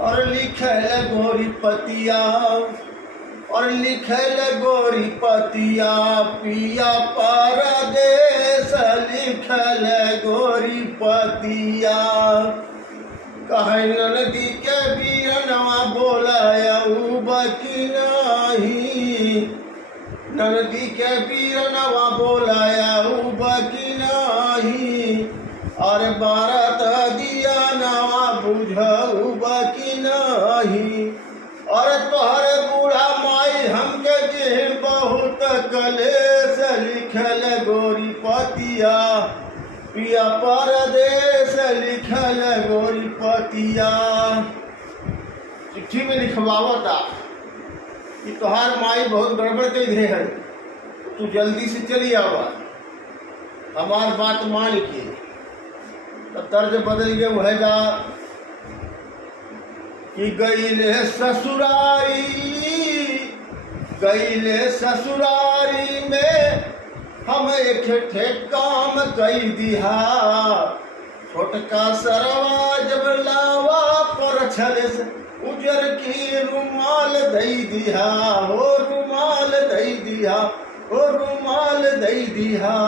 और लिखल गोरी पतिया, और लिखल गोरी पतिया पिया परदेस, लिखल गोरी पतिया। कहे नदी के बीरनवा बोलायऊ बकी नहीं, नदी के बीरनवा बोलायऊ बकी नहीं। और बारत दिया नवा बुझऊ बकी नहीं। और तोहरे बूढ़ा माई हमके दिल बहुत कलेस, लिखल गोरी पतिया पिया परदेस, लिखल गोरी पतिया। चिट्ठी में लिखवावता कि तोहार माई बहुत गड़बड़ कर दे है, तू जल्दी से चली आवा, हमार बात मान के। तो तर्ज बदल गए वह जा कि गईले ससुरारी, गईले ससुरारी में हम एक ठे काम कई दिहा। छोटका सरवा जब लावा पर छले से उजर की रुमाल दई दिहा, हो रुमाल दई दिहा, हो रुमाल दई दिहा।